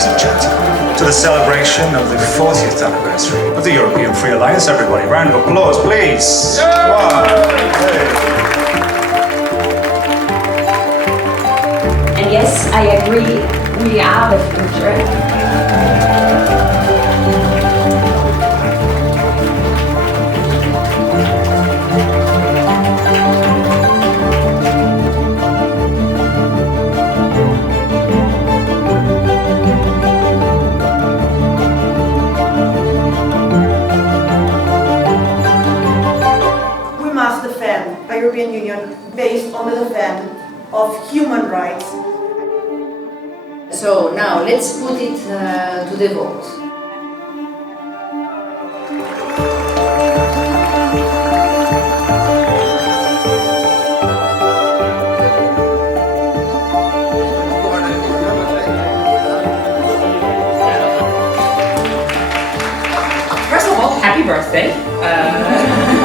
ladies and gentlemen, to the celebration of the 40th anniversary of the European Free Alliance. Everybody, round of applause, please. And yes, I agree, we are the future. A European Union based on the defense of human rights. So now let's put it to the vote. First of all, happy birthday.